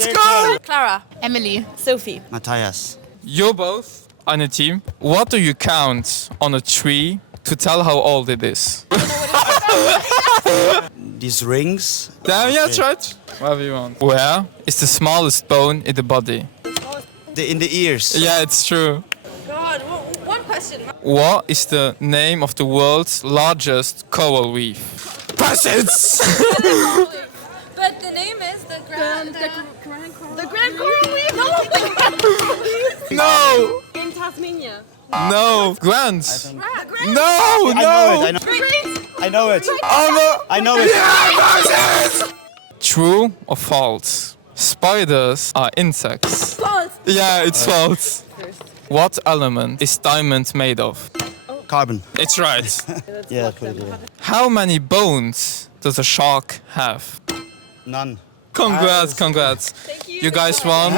let's go! Clara. Emily. Sophie. Matthias. You're both on a team. What do you count on a tree to tell how old it is? These rings. Damn, yeah, try it. Whatever you want. Where is the smallest bone in the body? In the ears. Yeah, it's true. God, one question. What is the name of the world's largest coral reef? Patience! But the name is the Grand... The Grand Coral Reef. No! In Tasmania. No! Grand! No! I know it. No! I know it. Oh, no! I know it. True or false? Spiders are insects. False. Yeah, it's false. What element is diamond made of? Carbon. It's right. Yeah, pretty good. How many bones does a shark have? None. Congrats, congrats. Thank you. You guys won.